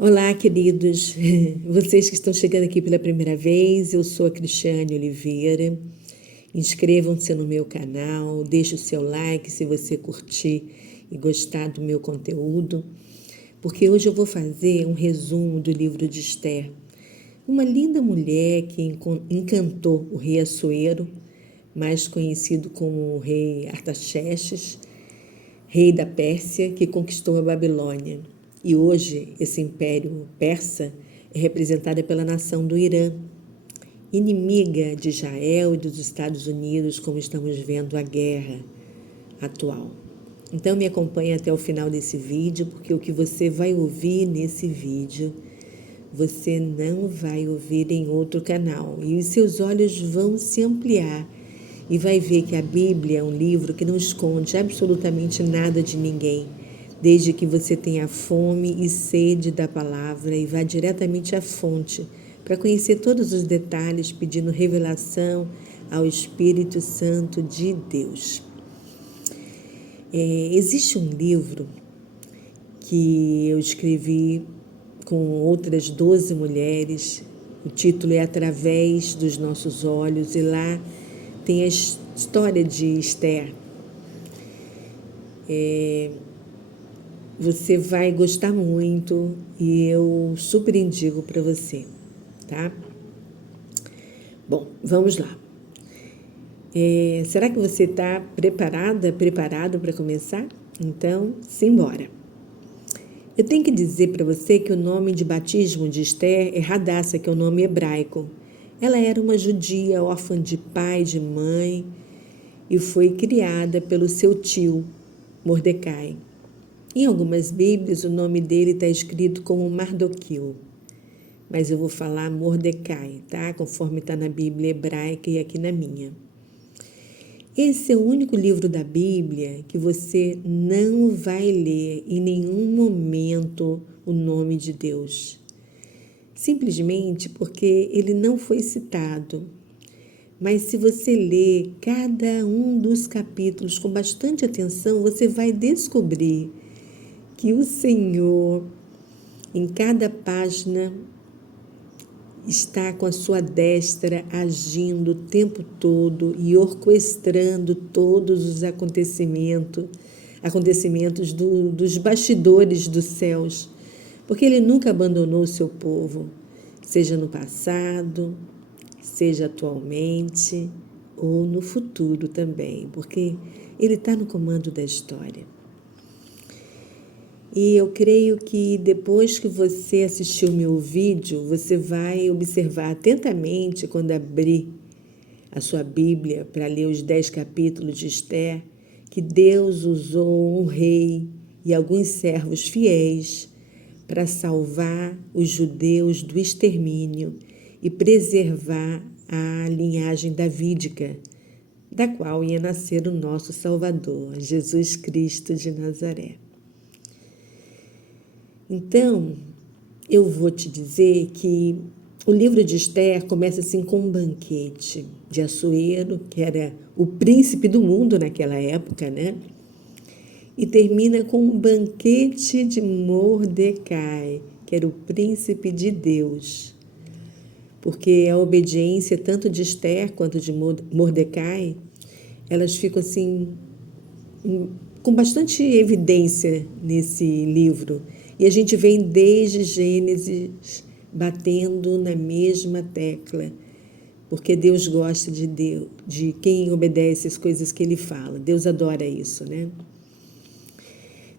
Olá, queridos, vocês que estão chegando aqui pela primeira vez, eu sou a Cristiane Oliveira. Inscrevam-se no meu canal, deixe o seu like se você curtir e gostar do meu conteúdo, porque hoje eu vou fazer um resumo do livro de Esther, uma linda mulher que encantou o rei Assuero, mais conhecido como o rei Artaxerxes, rei da Pérsia, que conquistou a Babilônia. E hoje esse império persa é representado pela nação do Irã, inimiga de Israel e dos Estados Unidos, como estamos vendo a guerra atual. Então me acompanhe até o final desse vídeo, porque o que você vai ouvir nesse vídeo, você não vai ouvir em outro canal. E os seus olhos vão se ampliar e vai ver que a Bíblia é um livro que não esconde absolutamente nada de ninguém, desde que você tenha fome e sede da palavra e vá diretamente à fonte para conhecer todos os detalhes, pedindo revelação ao Espírito Santo de Deus. Existe um livro que eu escrevi com outras 12 mulheres, o título é Através dos Nossos Olhos, e lá tem a história de Esther. Você vai gostar muito e eu super indico para você, tá? Bom, vamos lá. Será que você está preparado para começar? Então, simbora. Eu tenho que dizer para você que o nome de batismo de Esther é Hadassah, que é o nome hebraico. Ela era uma judia órfã de pai e de mãe e foi criada pelo seu tio, Mordecai. Em algumas Bíblias, o nome dele está escrito como Mardoqueu, mas eu vou falar Mordecai, tá? Conforme está na Bíblia hebraica e aqui na minha. Esse é o único livro da Bíblia que você não vai ler em nenhum momento o nome de Deus. Simplesmente porque ele não foi citado. Mas se você ler cada um dos capítulos com bastante atenção, você vai descobrir que o Senhor, em cada página, está com a sua destra agindo o tempo todo e orquestrando todos os acontecimentos dos bastidores dos céus, porque Ele nunca abandonou o seu povo, seja no passado, seja atualmente ou no futuro também, porque Ele está no comando da história. E eu creio que depois que você assistiu o meu vídeo, você vai observar atentamente quando abrir a sua Bíblia para ler os 10 capítulos de Esther, que Deus usou um rei e alguns servos fiéis para salvar os judeus do extermínio e preservar a linhagem davídica, da qual ia nascer o nosso Salvador, Jesus Cristo de Nazaré. Então, eu vou te dizer que o livro de Esther começa assim com um banquete de Assuero, que era o príncipe do mundo naquela época, né? E termina com um banquete de Mordecai, que era o príncipe de Deus. Porque a obediência tanto de Esther quanto de Mordecai, elas ficam assim com bastante evidência nesse livro. E a gente vem desde Gênesis batendo na mesma tecla, porque Deus gosta de quem obedece as coisas que Ele fala. Deus adora isso, né?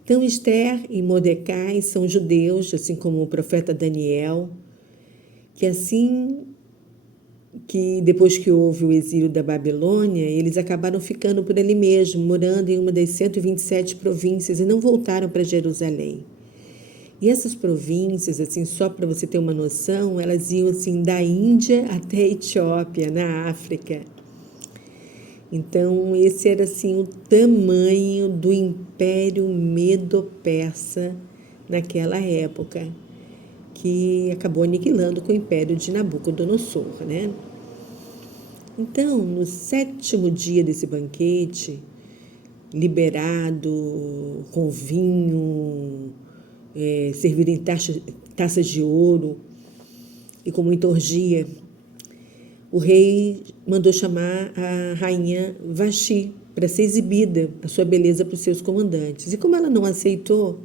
Então, Esther e Mordecai são judeus, assim como o profeta Daniel, que depois que houve o exílio da Babilônia, eles acabaram ficando por ali mesmo, morando em uma das 127 províncias e não voltaram para Jerusalém. E essas províncias, assim, só para você ter uma noção, elas iam assim da Índia até a Etiópia, na África. Então, esse era assim o tamanho do Império Medo-Persa naquela época, que acabou aniquilando com o Império de Nabucodonosor, né? Então, no 7º dia desse banquete, liberado com vinho, servido em taças de ouro e com muita orgia, o rei mandou chamar a rainha Vasti para ser exibida a sua beleza para os seus comandantes. E como ela não aceitou,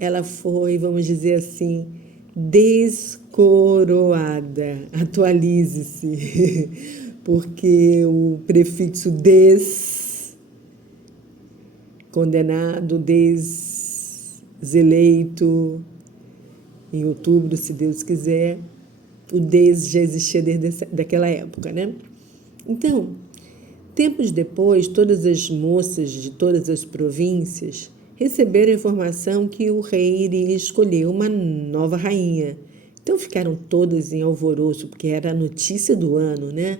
ela foi, vamos dizer assim, descoroada. Atualize-se, porque o prefixo des, condenado, deseleito, em outubro, se Deus quiser, o des já existia desde daquela época, né? Então, tempos depois, todas as moças de todas as províncias receberam a informação que o rei iria escolher uma nova rainha. Então ficaram todas em alvoroço, porque era a notícia do ano, né?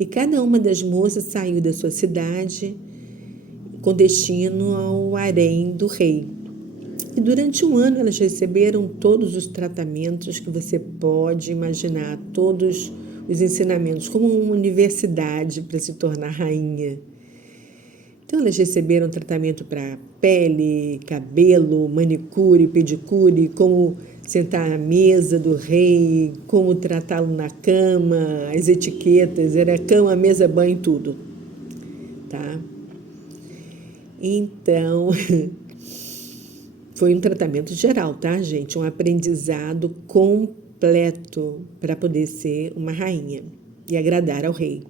E cada uma das moças saiu da sua cidade com destino ao harém do rei. E durante um ano elas receberam todos os tratamentos que você pode imaginar, todos os ensinamentos, como uma universidade para se tornar rainha. Então elas receberam tratamento para pele, cabelo, manicure, pedicure, como sentar à mesa do rei, como tratá-lo na cama, as etiquetas, era cama, mesa, banho, tudo, tá? Então, foi um tratamento geral, tá, gente? Um aprendizado completo para poder ser uma rainha e agradar ao rei.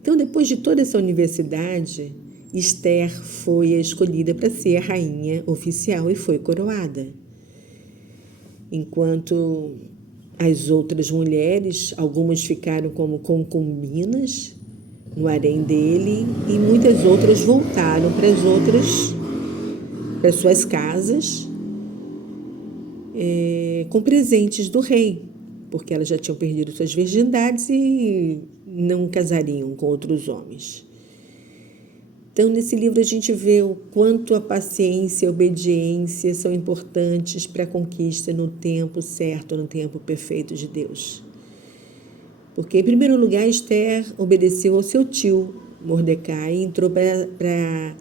Então, depois de toda essa universidade, Esther foi a escolhida para ser a rainha oficial e foi coroada. Enquanto as outras mulheres, algumas ficaram como concubinas no harém dele e muitas outras voltaram para suas casas com presentes do rei, porque elas já tinham perdido suas virgindades e não casariam com outros homens. Então, nesse livro a gente vê o quanto a paciência e a obediência são importantes para a conquista no tempo certo, no tempo perfeito de Deus. Porque, em primeiro lugar, Esther obedeceu ao seu tio, Mordecai, e entrou para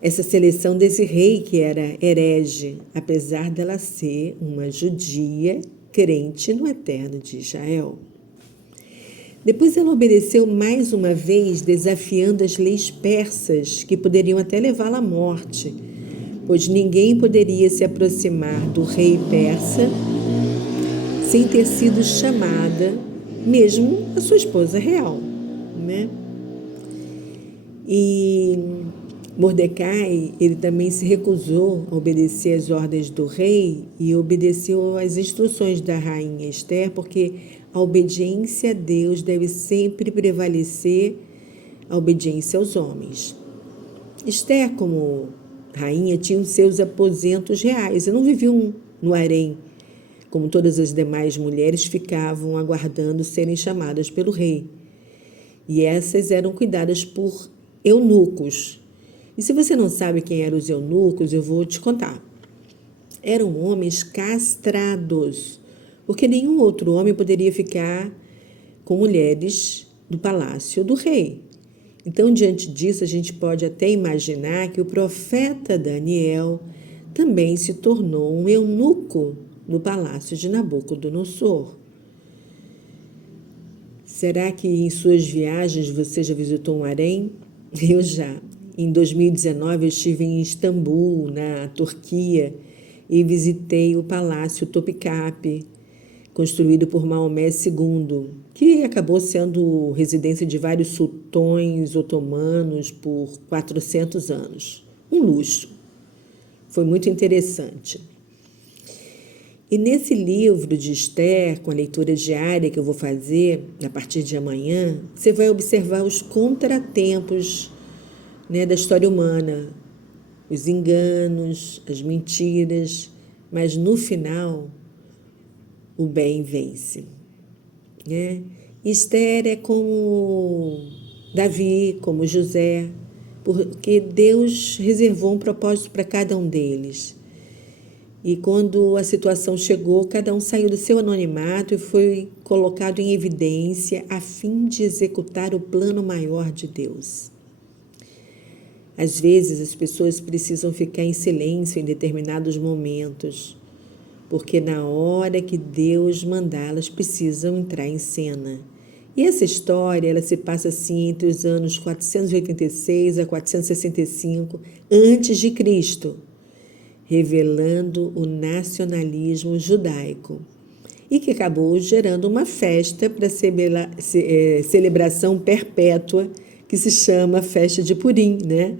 essa seleção desse rei que era herege, apesar dela ser uma judia crente no Eterno de Israel. Depois ela obedeceu mais uma vez, desafiando as leis persas, que poderiam até levá-la à morte, pois ninguém poderia se aproximar do rei persa sem ter sido chamada, mesmo a sua esposa real, né? E Mordecai, ele também se recusou a obedecer às ordens do rei e obedeceu às instruções da rainha Esther, porque a obediência a Deus deve sempre prevalecer a obediência aos homens. Esther, como rainha, tinha os seus aposentos reais e não viviam no harém, como todas as demais mulheres ficavam aguardando serem chamadas pelo rei. E essas eram cuidadas por eunucos. E se você não sabe quem eram os eunucos, eu vou te contar. Eram homens castrados, porque nenhum outro homem poderia ficar com mulheres do palácio do rei. Então, diante disso, a gente pode até imaginar que o profeta Daniel também se tornou um eunuco no palácio de Nabucodonosor. Será que em suas viagens você já visitou um harém? Eu já. Em 2019 eu estive em Istambul, na Turquia, e visitei o Palácio Topkapi, construído por Maomé II, que acabou sendo residência de vários sultões otomanos por 400 anos. Um luxo. Foi muito interessante. E nesse livro de Esther, com a leitura diária que eu vou fazer a partir de amanhã, você vai observar os contratempos, né, da história humana, os enganos, as mentiras, mas no final o bem vence, né? Esther é como Davi, como José, porque Deus reservou um propósito para cada um deles. E quando a situação chegou, cada um saiu do seu anonimato e foi colocado em evidência a fim de executar o plano maior de Deus. Às vezes as pessoas precisam ficar em silêncio em determinados momentos, porque na hora que Deus mandar, elas precisam entrar em cena. E essa história, ela se passa assim entre os anos 486 a 465 antes de Cristo, revelando o nacionalismo judaico e que acabou gerando uma festa para celebração perpétua que se chama Festa de Purim, né?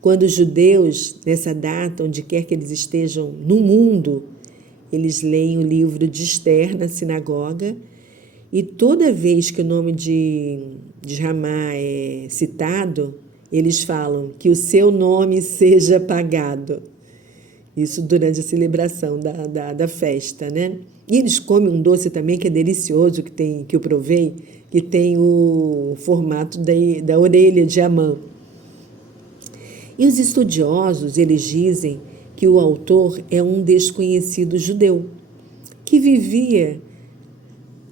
Quando os judeus, nessa data, onde quer que eles estejam no mundo, eles leem o livro de Esther na sinagoga e toda vez que o nome de Ramá é citado, eles falam que o seu nome seja apagado. Isso durante a celebração da festa, né? E eles comem um doce também que é delicioso, que eu provei, que tem o formato da orelha de Amã. E os estudiosos, eles dizem que o autor é um desconhecido judeu, que vivia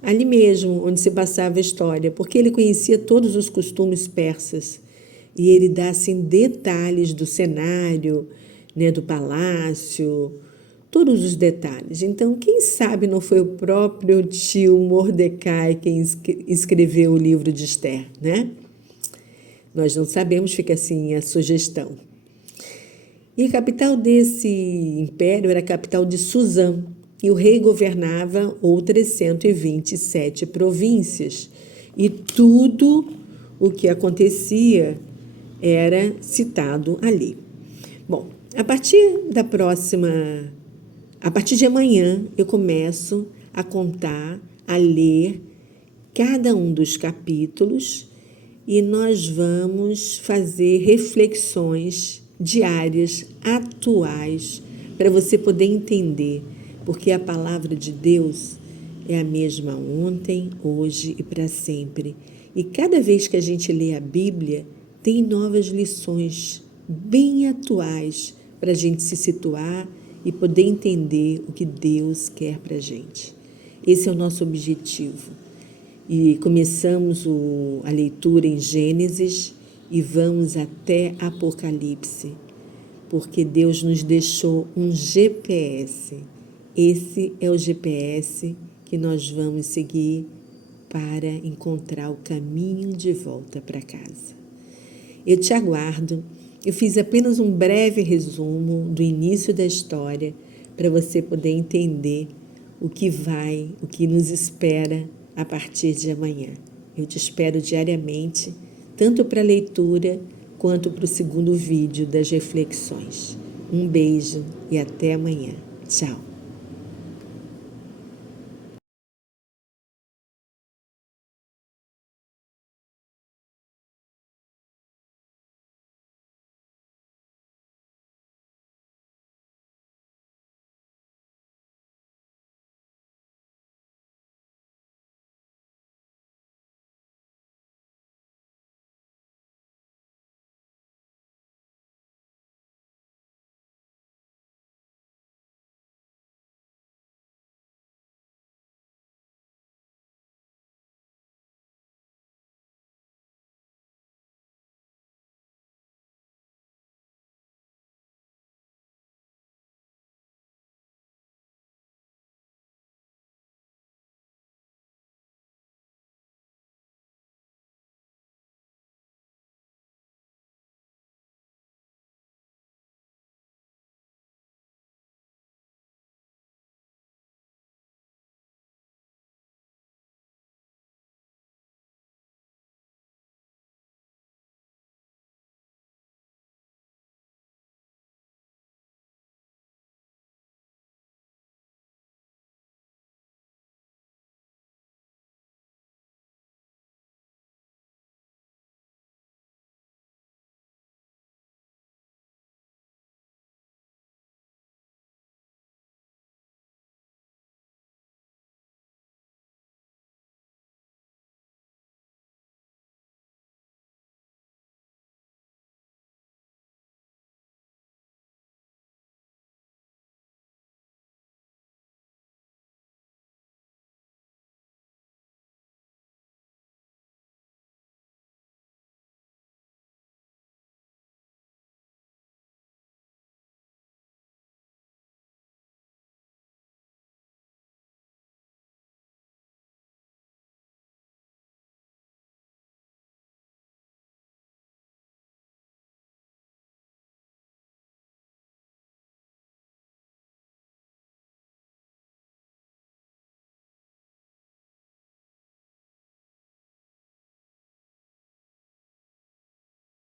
ali mesmo, onde se passava a história, porque ele conhecia todos os costumes persas. E ele dá, assim, detalhes do cenário, né, do palácio, todos os detalhes. Então, quem sabe não foi o próprio tio Mordecai quem escreveu o livro de Esther, né? Nós não sabemos, fica assim a sugestão. E a capital desse império era a capital de Suzã, e o rei governava outras 127 províncias. E tudo o que acontecia era citado ali. Bom, a partir de amanhã, eu começo a contar, a ler cada um dos capítulos e nós vamos fazer reflexões diárias, atuais, para você poder entender, porque a palavra de Deus é a mesma ontem, hoje e para sempre. E cada vez que a gente lê a Bíblia, tem novas lições bem atuais para a gente se situar e poder entender o que Deus quer para a gente. Esse é o nosso objetivo. E começamos a leitura em Gênesis e vamos até Apocalipse, porque Deus nos deixou um GPS. Esse é o GPS que nós vamos seguir para encontrar o caminho de volta para casa. Eu te aguardo. Eu fiz apenas um breve resumo do início da história para você poder entender o que nos espera a partir de amanhã. Eu te espero diariamente, tanto para a leitura quanto para o segundo vídeo das reflexões. Um beijo e até amanhã. Tchau.